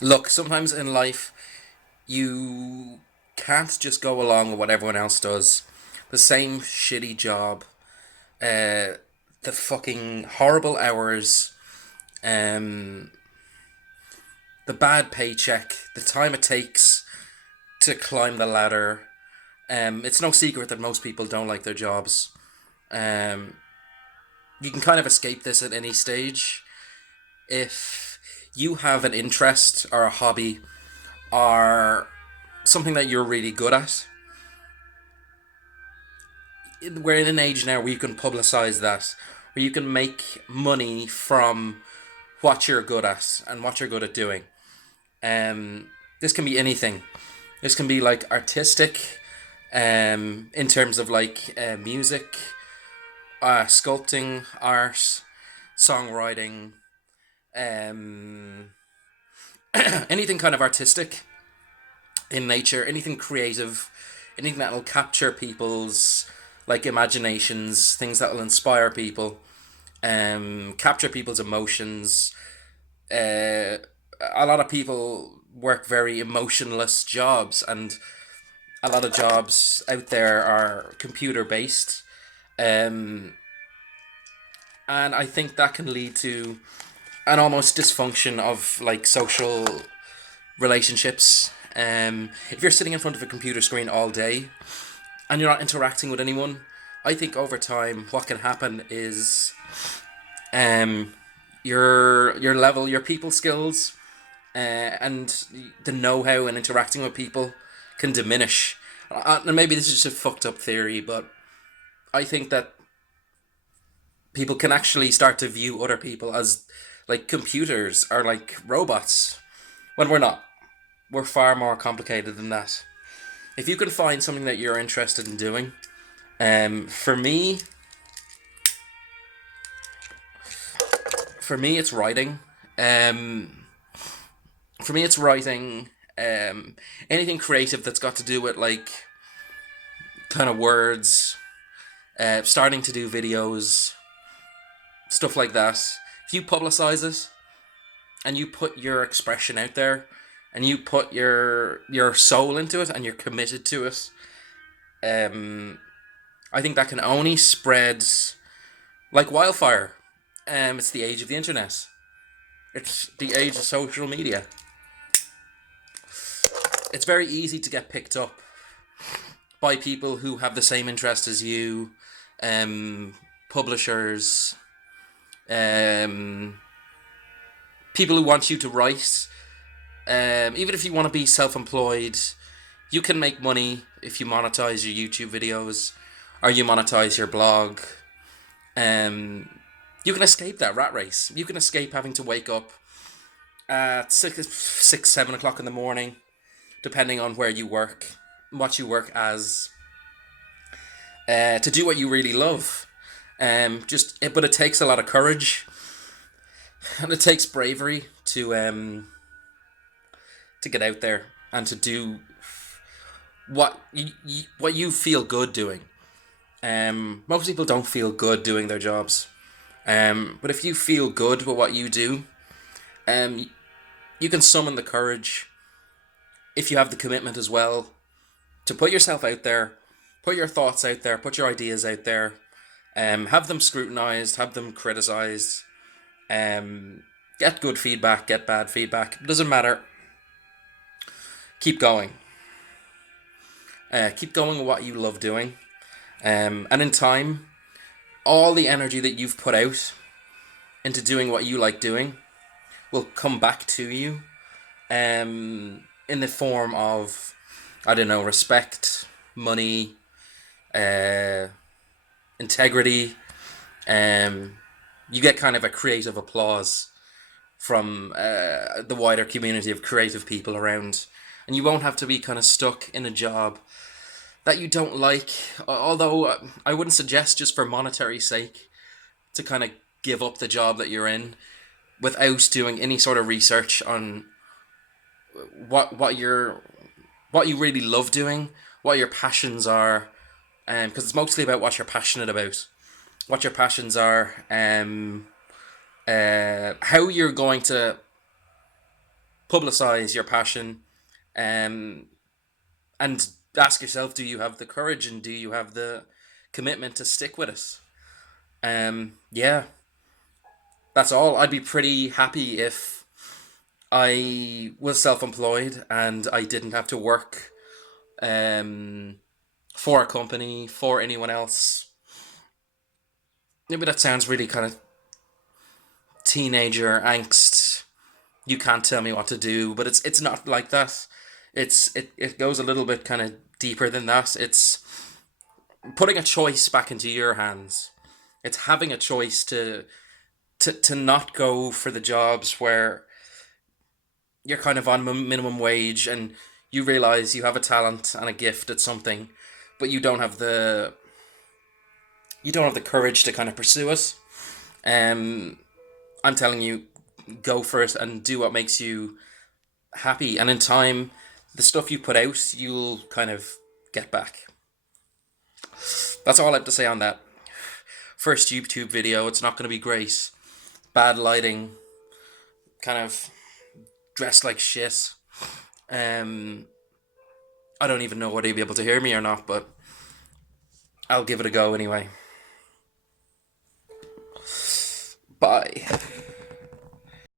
Look, sometimes in life, you can't just go along with what everyone else does. The same shitty job, uh, the fucking horrible hours, um, the bad paycheck, the time it takes to climb the ladder. It's no secret that most people don't like their jobs. Um, you can kind of escape this at any stage if you have an interest or a hobby or something that you're really good at. We're in an age now where you can publicize that, where you can make money from what you're good at and what you're good at doing. This can be anything. This can be like artistic, in terms of like music, sculpting, art, songwriting, um, anything kind of artistic in nature, anything creative, anything that will capture people's like imaginations, things that will inspire people, capture people's emotions. Uh, a lot of people work very emotionless jobs, and a lot of jobs out there are computer based. Um, and I think that can lead to an almost dysfunction of like social relationships. If you're sitting in front of a computer screen all day and you're not interacting with anyone, I think over time what can happen is um, your people skills and the know how and interacting with people can diminish. And maybe this is just a fucked up theory, but I think that people can actually start to view other people as like computers or like robots when we're not. We're far more complicated than that. If you can find something that you're interested in doing, for me, it's writing. Um, for me, it's writing. Anything creative that's got to do with like kind of words, starting to do videos, stuff like that. If you publicize it and you put your expression out there and you put your soul into it and you're committed to it, um, I think that can only spread like wildfire. It's the age of the internet. It's the age of social media. It's very easy to get picked up by people who have the same interest as you, um, publishers, um, people who want you to write. Even if you want to be self-employed, you can make money if you monetize your YouTube videos or you monetize your blog. Um, you can escape that rat race. You can escape having to wake up at 7 o'clock in the morning, depending on where you work, what you work as, to do what you really love. But it takes a lot of courage and it takes bravery to get out there and to do what you feel good doing. Most people don't feel good doing their jobs. But if you feel good with what you do, um, you can summon the courage if you have the commitment as well to put yourself out there, put your thoughts out there, put your ideas out there, have them scrutinized, have them criticized, get good feedback, get bad feedback. It doesn't matter. Keep going. Keep going with what you love doing. And in time, all the energy that you've put out into doing what you like doing will come back to you, in the form of, I don't know, respect, money, uh, integrity. Um, you get kind of a creative applause from the wider community of creative people around. And you won't have to be kind of stuck in a job that you don't like. Although I wouldn't suggest just for monetary sake to kind of give up the job that you're in without doing any sort of research on what you're what you really love doing, what your passions are, because it's mostly about what you're passionate about, what your passions are, how you're going to publicize your passion, and ask yourself, do you have the courage and do you have the commitment to stick with it? Yeah, that's all. I'd be pretty happy if I was self-employed and I didn't have to work um, for a company, for anyone else. Maybe that sounds really kind of teenager angst. You can't tell me what to do, but it's not like that. It goes a little bit kind of deeper than that. It's putting a choice back into your hands. It's having a choice to not go for the jobs where you're kind of on minimum wage and you realize you have a talent and a gift at something, but you don't have the courage to kind of pursue it. Um, I'm telling you, go for it and do what makes you happy. And in time, the stuff you put out, you'll kind of get back. That's all I have to say on that. First YouTube video, it's not going to be great. Bad lighting, kind of dressed like shit. Um, I don't even know whether you'll be able to hear me or not, but I'll give it a go anyway. Bye.